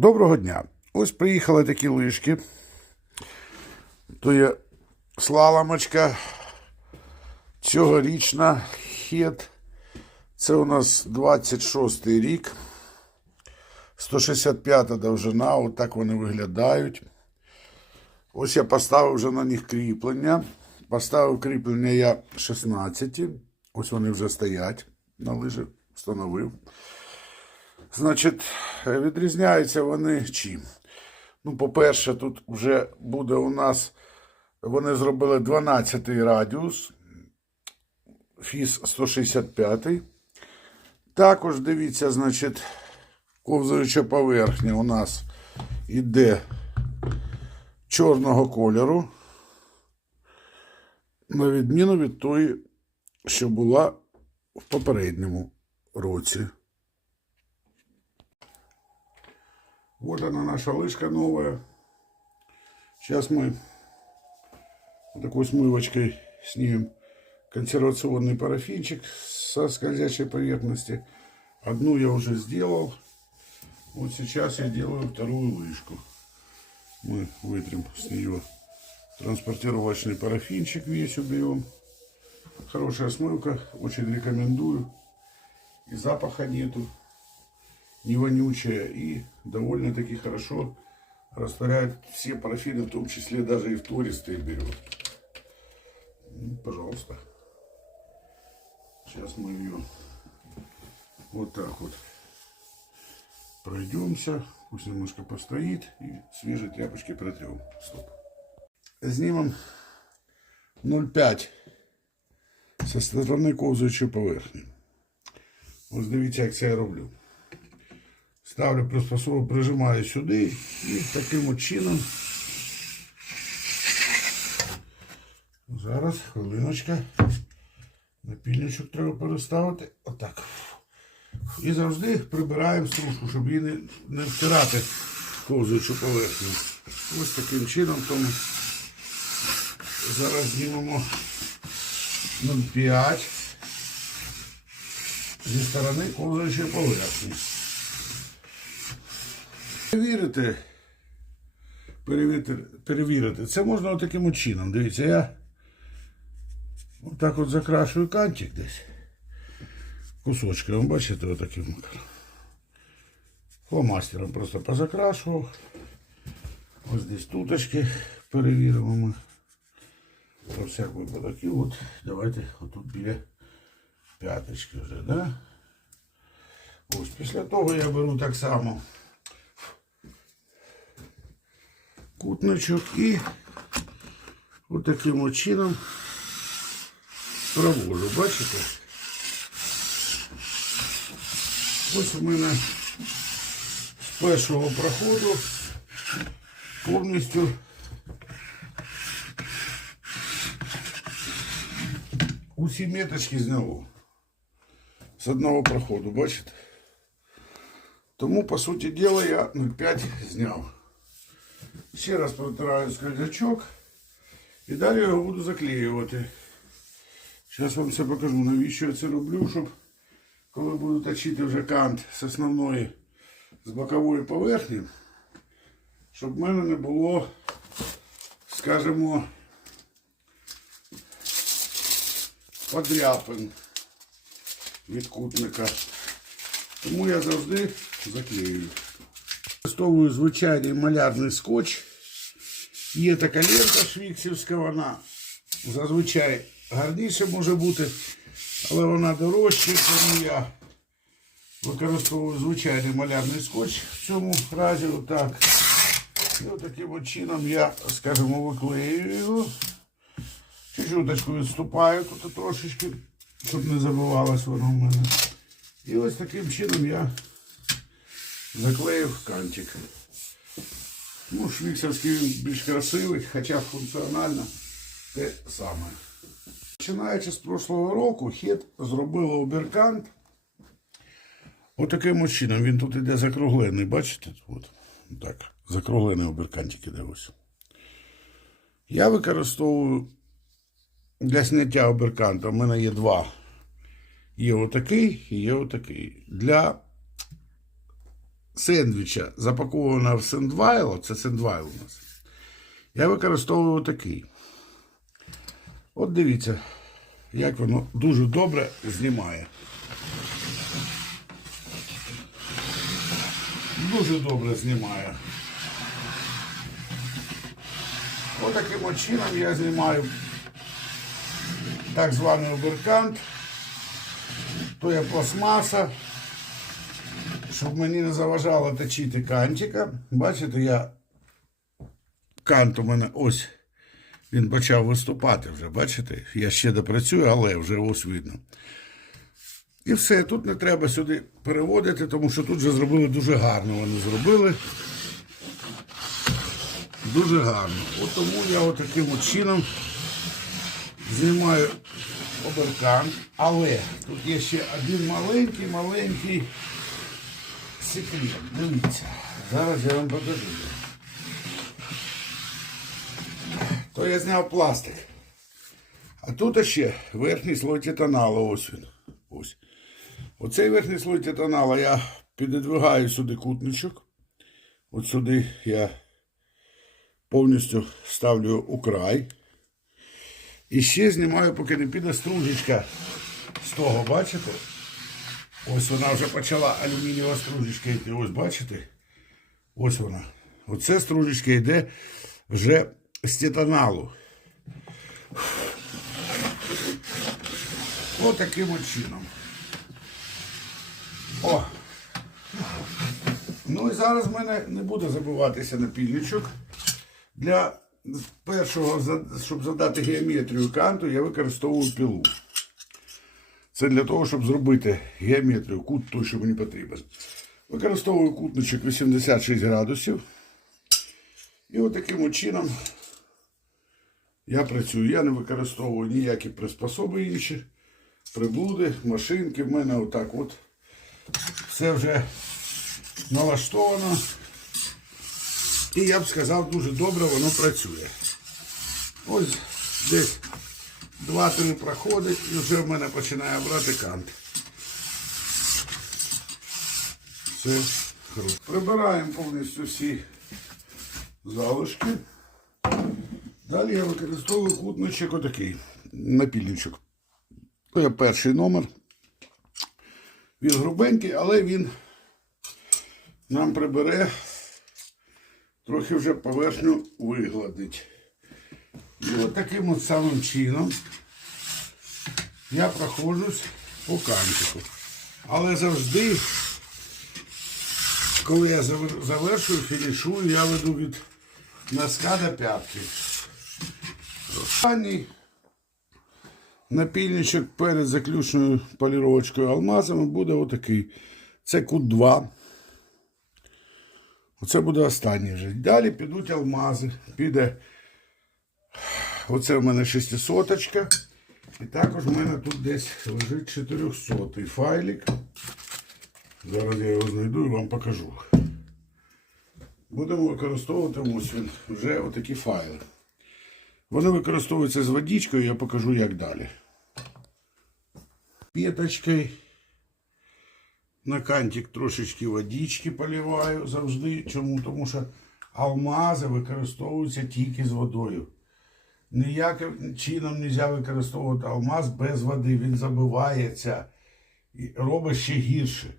Доброго дня. Ось приїхали такі лижки. То є слаломочка цьогорічна хід. Це у нас 26 рік. 165-та довжина, отак вони виглядають. Ось я поставив вже на них кріплення. Поставив кріплення я 16. Ось вони вже стоять на лижі, встановив. Значить, відрізняються вони чим? Ну, по-перше, тут вже буде у нас, вони зробили 12-й радіус, фіс 165. Також дивіться, значить, ковзуюча поверхня у нас іде чорного кольору, на відміну від тої, що була в попередньому році. Вот она наша лыжка новая. Сейчас мы вот такой смывочкой снимем консервационный парафинчик со скользящей поверхности. Одну я уже сделал. Вот сейчас я делаю вторую лыжку. Мы вытрем с нее транспортировочный парафинчик весь уберем. Хорошая смывка, очень рекомендую. И запаха нету не вонючая и довольно-таки хорошо растворяет все парафины, в том числе даже и в тористые берет. Ну, пожалуйста. Сейчас мы ее вот так вот пройдемся. Пусть немножко постоит и свежей тряпочкой протрем. Стоп. Снимем 0,5 со сторони ковзуючої поверхні. Ось дивіться, як це я роблю. Ставлю приспособу, прижимаю сюди і таким чином. Зараз, хвилиночка. Напільничок треба переставити. Отак. І завжди прибираємо стружку, щоб її не, не втирати ковзуючу поверхню. Ось таким чином тому зараз знімемо 0,5 зі сторони ковзуючої поверхні. Перевірити, перевірити, перевірити. Це можна таким чином. Дивіться, я отак от закрашую кантик десь. Кусочком, бачите, отаким. от. Фломастером просто позакрашував. Ось десь туточки перевіримо ми. Про всяк випадок. І от давайте отут біля п'яточки вже, да? Ось після того я беру так само кутничок і от таким от чином провожу. Бачите? Ось у мене з першого проходу повністю усі меточки зняло. З одного проходу, бачите? Тому, по суті діла, я 0,5 зняв. Ще раз протираю скользячок і далі його буду заклеювати. Зараз вам все покажу, навіщо я це роблю, щоб коли буду точити вже кант з основної, з бокової поверхні, щоб в мене не було, скажімо, подряпин від кутника. Тому я завжди заклею. Використовую звичайний малярний скотч. Є така лента швіксівська, вона зазвичай гарніше може бути, але вона дорожча, тому я використовую звичайний малярний скотч в цьому разі. Отак. І отаким от чином я, скажімо, виклею його. Чуть-чуточку відступаю тут трошечки, щоб не забивалось воно в мене. І ось таким чином я заклеїв кантик. Ну, швіксерський він більш красивий, хоча функціонально те саме. Починаючи з прошлого року, хід зробила оберкант. Отаким от чином. Він тут іде закруглений, бачите? От. Так, закруглений оберкантик іде ось. Я використовую для зняття оберканта. У мене є два. Є отакий і є отакий. Для сендвіча, запакована в сендвайло, це сендвайл у нас, я використовую такий. От дивіться, як воно дуже добре знімає. Дуже добре знімає. Отаким от чином я знімаю так званий оберкант. То є пластмаса, щоб мені не заважало точити кантика. Бачите, я кант у мене ось він почав виступати вже, бачите? Я ще допрацюю, але вже ось видно. І все, тут не треба сюди переводити, тому що тут вже зробили дуже гарно. Вони зробили. Дуже гарно. От тому я от таким от чином знімаю оберкант. Але тут є ще один маленький, маленький секрет. Дивіться. Зараз я вам покажу. То я зняв пластик. А тут ще верхній слой титаналу. Ось він. Ось. Оцей верхній слой титанала я підодвигаю сюди кутничок. От сюди я повністю ставлю у край. І ще знімаю, поки не піде стружечка з того, бачите? Ось вона вже почала алюмінієва стружечка йти. Ось бачите? Ось вона. Оце стружечка йде вже з титаналу. Ось таким от чином. О! Ну і зараз в мене не буде забуватися напільничок. Для першого, щоб задати геометрію канту, я використовую пілу. Це для того, щоб зробити геометрію, кут той, що мені потрібен. Використовую кутничок 86 градусів. І от таким от чином я працюю. Я не використовую ніякі приспособи інші, приблуди, машинки. В мене отак от все вже налаштовано. І я б сказав, дуже добре воно працює. Ось десь 2-3 проходи і вже в мене починає брати кант. Все круто. Прибираємо повністю всі залишки. Далі я використовую кутничок отакий напільничок. Це перший номер. Він грубенький, але він нам прибере, трохи вже поверхню вигладить. І от таким от самим чином я проходжусь по кантику. Але завжди, коли я завершую, фінішую, я веду від носка до п'ятки. Останній напільничок перед заключною поліровочкою алмазами буде отакий. Це кут 2. Оце буде останній вже. Далі підуть алмази. Піде. Оце в мене шестисоточка. І також в мене тут десь лежить 400 файлик. Зараз я його знайду і вам покажу. Будемо використовувати ось він. Вже отакі файли. Вони використовуються з водичкою, я покажу як далі. П'яточкою на кантик трошечки водички поливаю завжди. Чому? Тому що алмази використовуються тільки з водою. Ніяким чином не можна використовувати алмаз без води. Він забивається і робить ще гірше.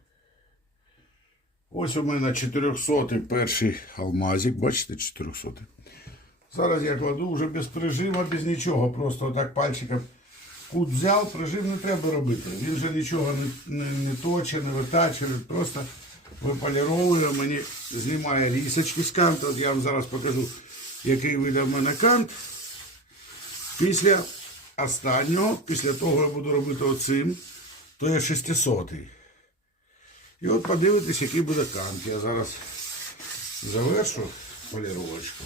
Ось у мене 400 перший алмазик. Бачите, 400 Зараз я кладу вже без прижима, без нічого. Просто отак пальчиком кут взяв, прижим не треба робити. Він вже нічого не, не, не точить, не витачує, просто виполіровує, мені знімає рісочки з канту. От я вам зараз покажу, який вийде в мене кант. Після останнього, після того я буду робити оцим, то є 600. І от подивитись, який буде кант. Я зараз завершу поліровочку.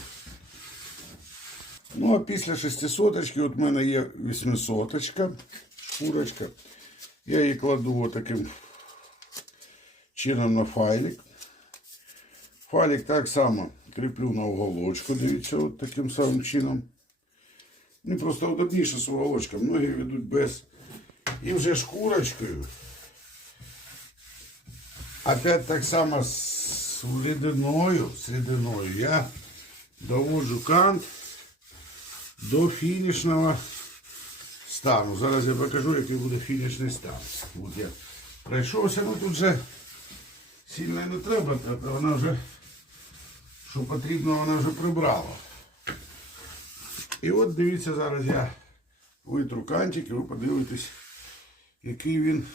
Ну, а після 600 от в мене є 800 шкурочка. Я її кладу отаким чином на файлик. Файлик так само кріплю на уголочку, дивіться, от таким самим чином. Не просто удобніше з уголочком, многі ведуть без. І вже шкурочкою. Опять так само з рідиною, з рідиною я доводжу кант до фінішного стану. Зараз я покажу, який буде фінішний стан. От я пройшовся, ну тут вже сильно не треба, вона вже, що потрібно, вона вже прибрала. І от дивіться, зараз я витру кантик і ви подивитесь, який він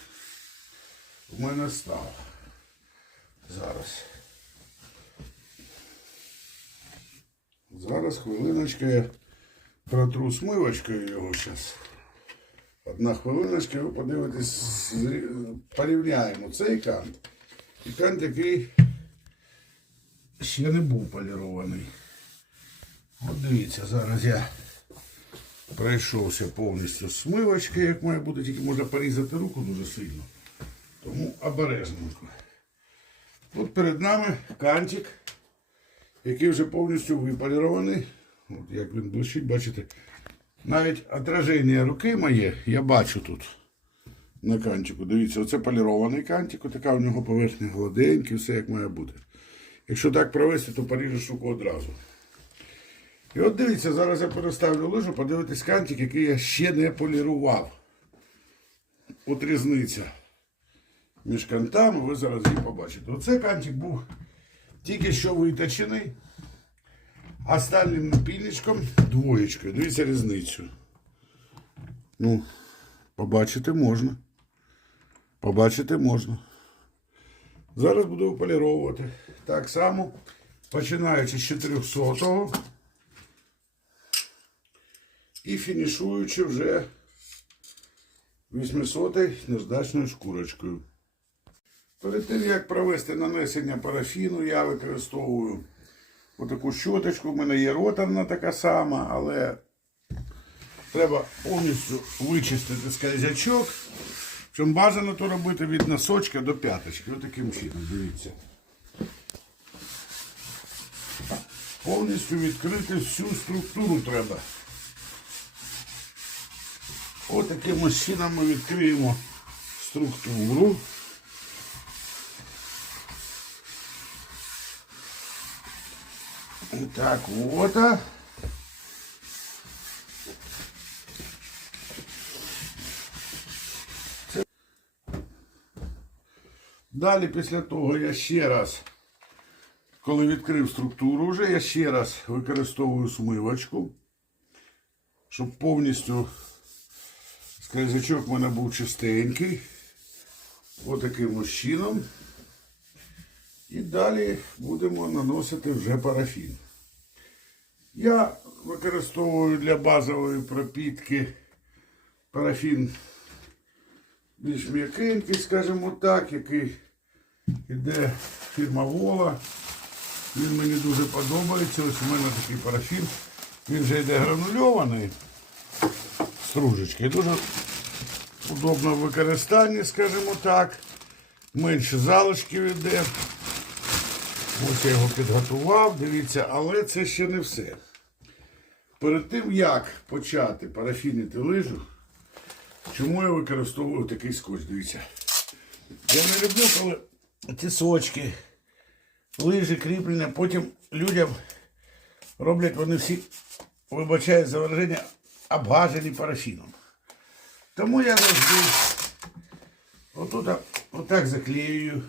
у мене став. Зараз. Зараз хвилиночка я протру смивочкою його зараз. Одна хвилиночка, ви подивитесь, порівняємо цей кант і кант, який ще не був полірований. От дивіться, зараз я пройшовся повністю з смивочкою, як має бути, тільки можна порізати руку дуже сильно. Тому обережненько. От перед нами кантик, який вже повністю виполірований. От як він блищить, бачите. Навіть отраження руки моє я бачу тут на кантику. Дивіться, оце полірований кантик, така у нього поверхня гладенька, все як має бути. Якщо так провести, то поріжеш руку одразу. І от дивіться, зараз я переставлю лижу, подивитись кантик, який я ще не полірував. От різниця між кантами, ви зараз її побачите. Оце кантик був тільки що виточений, а стальним напільничком двоєчкою. Дивіться різницю. Ну, побачити можна. Побачити можна. Зараз буду поліровувати. Так само, починаючи з 400-го і фінішуючи вже 800 наждачною шкурочкою. Перед тим, як провести нанесення парафіну, я використовую отаку щоточку. У мене є ротарна така сама, але треба повністю вичистити скользячок. Чим бажано то робити від носочка до п'яточки. Отаким чином, дивіться. Повністю відкрити всю структуру треба. Отаким ось чином ми відкриємо структуру. Так, вот. Далі після того я ще раз, коли відкрив структуру вже, я ще раз використовую смивочку, щоб повністю скользячок в мене був чистенький. Отаким чином. І далі будемо наносити вже парафін. Я використовую для базової пропітки парафін більш м'якенький, скажімо так, який йде фірма Вола. Він мені дуже подобається. Ось у мене такий парафін. Він вже йде гранульований стружечки. Дуже удобно в використанні, скажімо так. Менше залишків йде. Ось я його підготував, дивіться, але це ще не все. Перед тим, як почати парафінити лижу, чому я використовую такий скотч, дивіться. Я не люблю, коли тісочки, лижі кріплення, потім людям роблять вони всі, вибачають за вираження, обгажені парафіном. Тому я завжди отут отак заклеюю.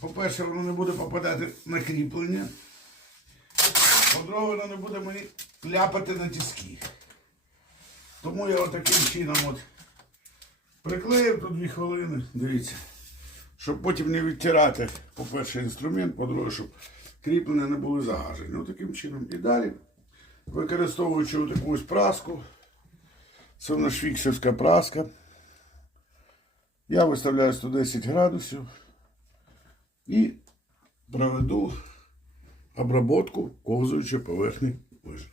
По-перше, воно не буде попадати на кріплення. По-друге, воно не буде мені ляпати на тиски. Тому я отаким чином от приклеїв тут дві хвилини, дивіться. Щоб потім не відтирати, по-перше, інструмент, по-друге, щоб кріплення не були загажені. Отаким чином. І далі, використовуючи отаку ось праску, це наша фіксівська праска. Я виставляю 110 градусів і проведу обработку ковзуючої поверхні лижи.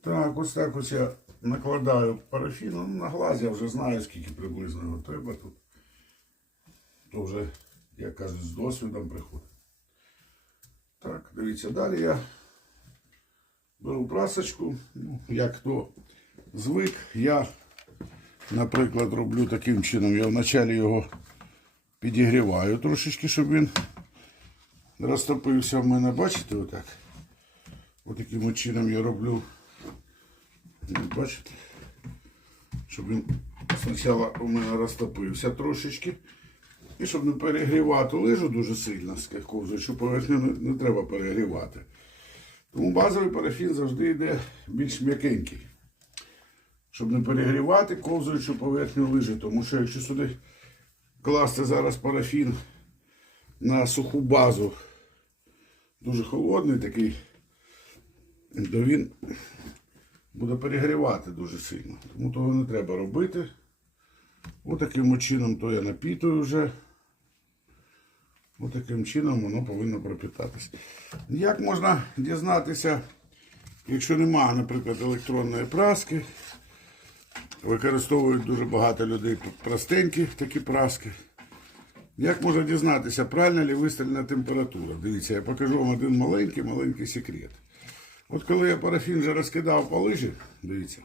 Так, ось так ось я накладаю парафіну. Ну, на глаз я вже знаю, скільки приблизно його треба тут. То вже, як кажуть, з досвідом приходить. Так, дивіться, далі я беру прасочку. Ну, як хто звик, я наприклад, роблю таким чином. Я вначалі його підігріваю трошечки, щоб він розтопився в мене. Бачите, отак? Отаким от чином я роблю. Бачите? Щоб він спочатку у мене розтопився трошечки. І щоб не перегрівати лижу дуже сильно з ковзуючу поверхню не, не треба перегрівати. Тому базовий парафін завжди йде більш м'якенький. Щоб не перегрівати ковзуючу поверхню лижі. Тому що якщо сюди класти зараз парафін на суху базу, дуже холодний такий, то він буде перегрівати дуже сильно. Тому того не треба робити. Отаким от чином то я напітую вже. Отаким чином воно повинно пропитатись. Як можна дізнатися, якщо немає, наприклад, електронної праски, використовують дуже багато людей простенькі такі праски. Як можна дізнатися, правильно ли виставлена температура? Дивіться, я покажу вам один маленький маленький секрет. От коли я парафін вже розкидав по лижі, дивіться.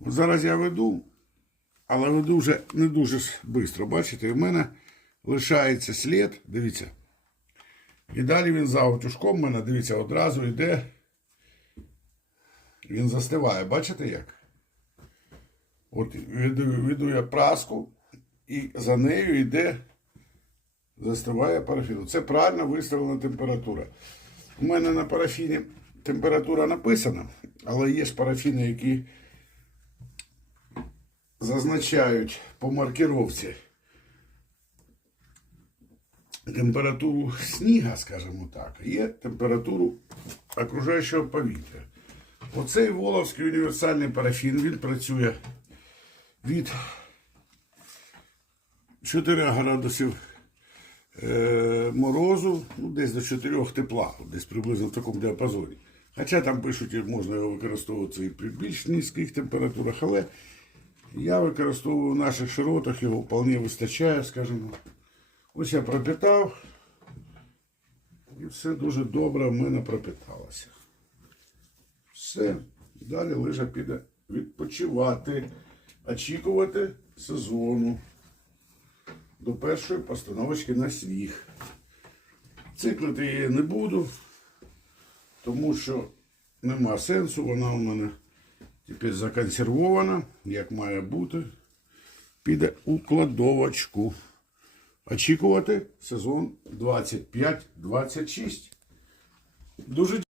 От зараз я веду, але веду вже не дуже швидко. Бачите, і в мене лишається слід, дивіться. І далі він за утюжком в мене, дивіться, одразу йде. Він застиває, бачите як? От веду, веду я праску, і за нею йде, застиває парафін. Це правильно виставлена температура. У мене на парафіні температура написана, але є ж парафіни, які зазначають по маркировці температуру сніга, скажімо так, є температуру окружаючого повітря. Оцей Воловський універсальний парафін, він працює від 4 градусів е, морозу, ну, десь до 4 тепла, десь приблизно в такому діапазоні. Хоча там пишуть, можна його використовувати і при більш низьких температурах, але я використовую в наших широтах, його вполне вистачає, скажімо. Ось я пропитав. І все дуже добре в мене пропиталося. Все. Далі лижа піде відпочивати, очікувати сезону до першої постановочки на сніг. Циклити її не буду, тому що нема сенсу, вона у мене тепер законсервована, як має бути. Піде у кладовочку. Очікувати сезон 25-26. Дуже